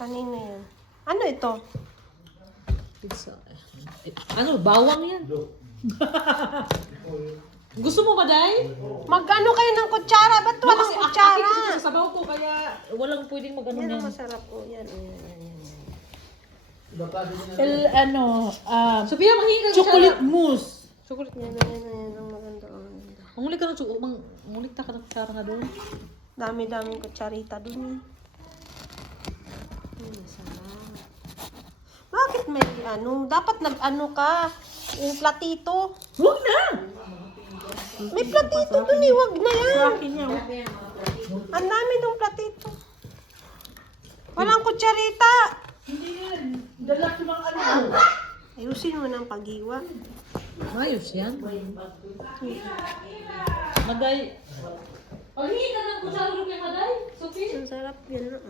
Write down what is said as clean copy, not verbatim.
Kanina yan. Ano ito? Pizza. Ano, bawang yan. Gusto mo ba, Day? Mag-ano kayo ng kutsara? Ba't walang kutsara? Kasi sa sabaw ko, kaya walang pwedeng mag-ano Yan yan. ang masarap. O, yan. Sophia, mahingi ka Chocolate mousse. Chocolate yan. Yan. Ang maganda. Mangulit ka ng mangulit ka ng kutsara nga doon. Dami-daming kutsarita dun. Masarap. Bakit may ano? Dapat nag-ano ka. Yung platito. Huwag na! May platito dun eh. Wag na yan. Sa akin yan. Ang dami ng platito. Walang kutsarita. Hindi yan. Dala ko ng ano. Ayusin mo ng paghiwa. Ayos yan. Maday. Paghingi ka ng kutsara kay Maday, Sophie. Ang sarap yan.